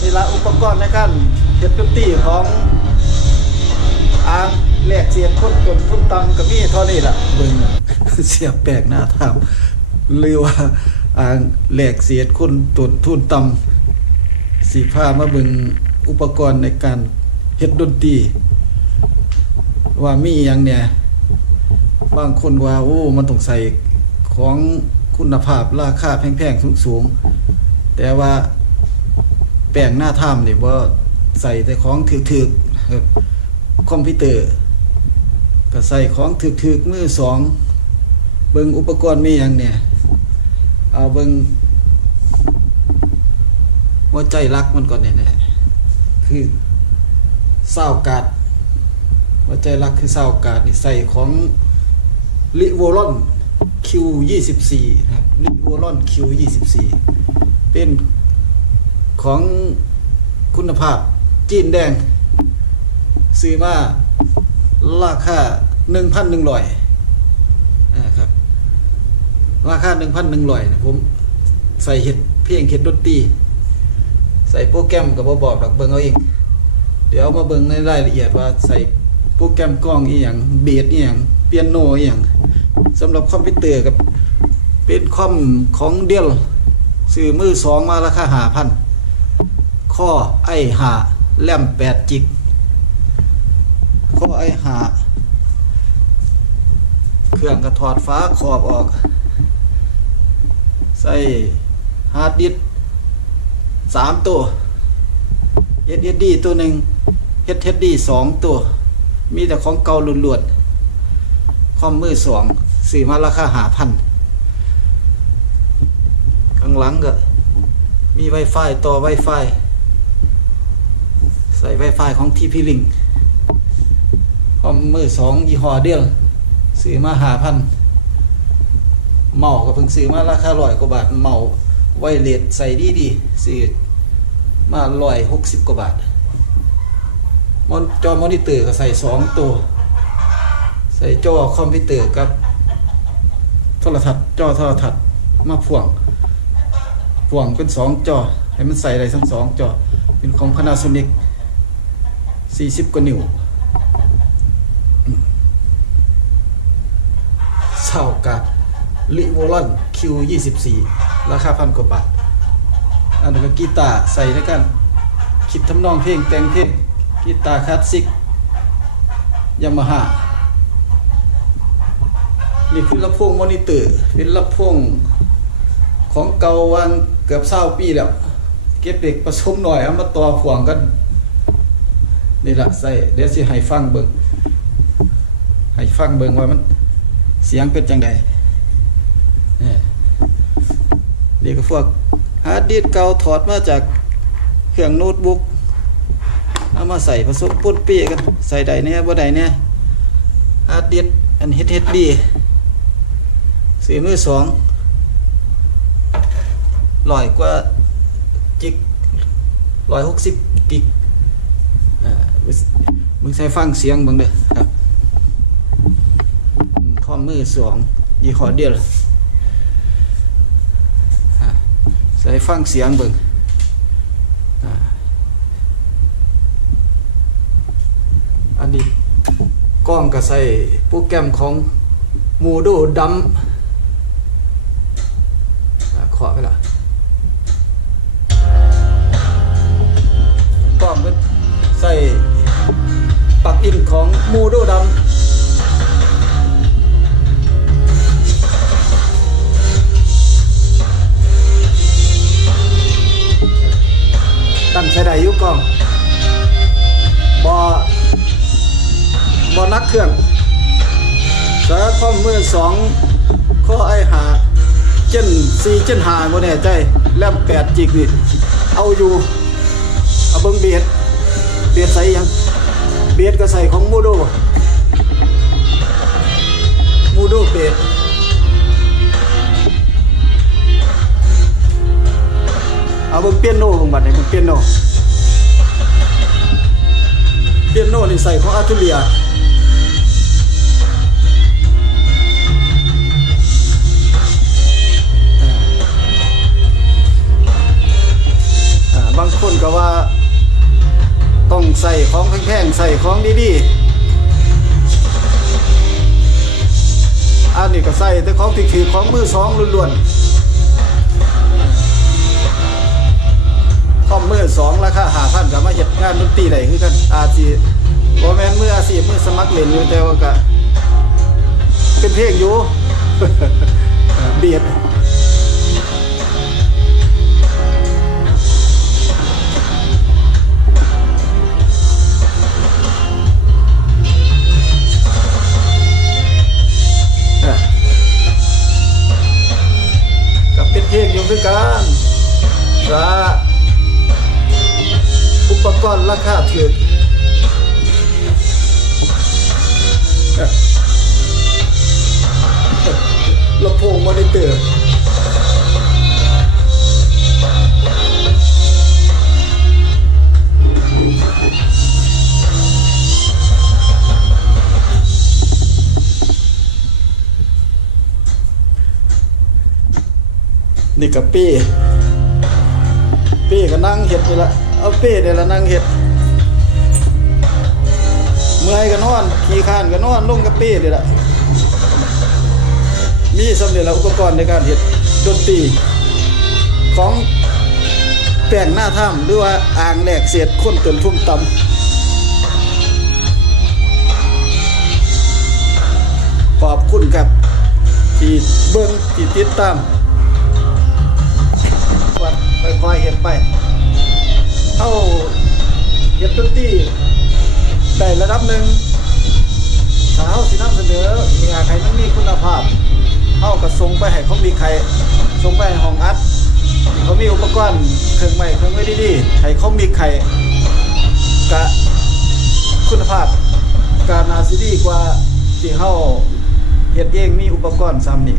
นี่ละอุปกรณ์ในการเฮ็ดดนตรีของอ่างแลกเสียดคนจนทุนตังก็มีเท่านี้ล่ะเบิ่งเสียบแปลกหน้าทามหรือว่าอ่างแลกเสียดคนตนทุนต่ำสีผ้ามาเบิ่งอุปกรณ์ในการเฮ็ดดนตรีว่ามีหยังเนี่ยบางคนว่าโอ้มันต้องใส่ของคุณภาพราคาแพงๆสูงๆแต่ว่า แปลงหน้าถ้ำนี่ว่าใส่แต่ของถึกๆครับคอมพิวเตอร์ก็ใส่ของถึกๆมือสองเบิงอุปกรณ์มีอย่างเนี่ยเอาเบิงหัวใจรักมันก่อนเนี่ยคือเศร้ากาดหัวใจรักคือเศร้ากาดนี่ใส่ของลิโวลอน Q24 ครับลิโวลอน Q24 เป็น ของคุณภาพจีนแดง ซื้อมาราคา1,100อ่าครับราคา1,100นะผมใส่เห็ดเพียงเห็ดดนตรีใส่โปรแกรมกับบ่บอกหรอกเบิ่งเอาเอง เดี๋ยวมาเบิ่งในรายละเอียดว่าใส่โปรแกรมกล้องอีหยังเบสอีหยังเปียโนอีหยังสำหรับคอมพิวเตอร์กับเป็นคอมของเดลซื้อมือสองมาราคาหาพัน ข้อไอหาแลมแปดจิก ข้อไอหาเครื่องกระถอดฟ้าขอบออก ใส่ฮาร์ดดิสสามตัว SSD ตัวหนึ่ง HDD สองตัว มีแต่ของเก่าล้วนๆคอมมือสองซื้อมาราคาหาพันข้างหลังก็มี Wi-Fi ต่อ Wi-Fi ใส่ Wi-Fi ของ TP Link คอมมือสองยี่ห้อเดียวซื้อมาหาพันเมาก็เพิ่งซื้อมาราคาร้อยกว่าบาทเมาไวเลสใส่ดีดีซื้อมาร้อยหกสิบกว่าบาทมอนจอมอนิเตอร์ก็ใส่สองตัว ใส่จอคอมพิวเตอร์กับโทรทัศน์จอโทรทัศน์มาพ่วงพ่วงเป็นสองจอให้มันใส่ได้ทั้งสองจอเป็นของ Panasonic 40กว่านิ้วเศร้ากับลิโวลอน Q24 ราคาพันกว่าบาท อันนั้นก็กีตาร์ใส่ในการคิดทำนองเพลงแต่งเพลงกีตาร์คลาสสิกยามาฮ่านี่คือลำโพงมอนิเตอร์เป็นลำโพงของเก่าวันเกือบเศร้าปีแล้ว เก็บเด็กผสมหน่อยเอามาต่อพ่วงกัน นี่ละใส่เดี๋ยวสิให้ฟังเบิ่งให้ฟังเบิ่งว่ามันเสียงเป็นจังไดนี่นี่ก็พวกฮาร์ดดิสก์เก่าถอดมาจากเครื่องโน้ตบุ๊กเอามาใส่ผสมปุ้นปี้กันใส่ใดเนี่ยบ่ใดเนี่ยฮาร์ดดิสก์อัน HDD สีมือสองร้อยกว่าจิกร้อยหกสิบกิก มึงใส่ฟังเสียงบังเด้อครับอืมข้อมือสองยี่ห้อเดียวใส่ฟังเสียงเบิ่งอันนี้กล้องก็ใส่โปรแกรมของมูโดดัมขอไปละกล้องก็ใส่ อินของมูโดดัมตั้งใส่ได้ยุกล้องบอบอนักเครื่องสารคอมือสองข้อไอหาเจนสี่เจนหาบ่แน่ใจแลมแปดจิกนี่เอาอยู่ เอาเบิ้งเบียดเบียดใส่ยัง บียดก็ใส่ของมูโดมูโดเบียดเอาเบิ้งเปียโนลงบัดนี้เบิ้งเปียโนเปียโนนี่ใส่ของอาร์ตูเลียบางคนก็ว่า ใส่ของแพงๆใส่ของดีๆอันนี้ก็ใส่แต่ของที่คือของมือสองล้วนๆคอมมือสองราคาหาพันกับมาเห็ดงานดนตรีได้คือกันอาจีบอแมนมืออาชีพมือสมัครเล่นอยู่แต่ว่าก็เป็นเพลงอยู่เบียด คือกันว่าอุปกรณ์ราคาถูกอะลำโพงมอนิเตอร์ นี่กับปี้ปี้ก็นั่งเห็ดนี่ละเอาปี้นี่ละนั่งเห็ดเมื่อยก็นอน ขี้ข้านก็นอนลงกับปี้นี่ละมีสำเร็จแล้วอุปกรณ์ในการเห็ดดนตรีของแปลงหน้าถ้ำหรือว่าอ่างแหลกเสียดค้นจนทุ่มตำขอบคุณครับ ที่เบิ้งที่ติดตาม ค่อยๆเห็นไปเข้าเห็นดนตรีได้ระดับหนึ่งถ้าเขาสินำเสนอมีอากให้มันมีคุณภาพเขาก็ส่งไปให้เขามีใครส่งไปให้ห้องอัดเขามีอุปกรณ์เครื่องไม้เครื่องไม้ดีๆให้เขามีใครกะคุณภาพการนาซีดีกว่าที่เขาเฮ็ดเองมีอุปกรณ์ซ้ำนี่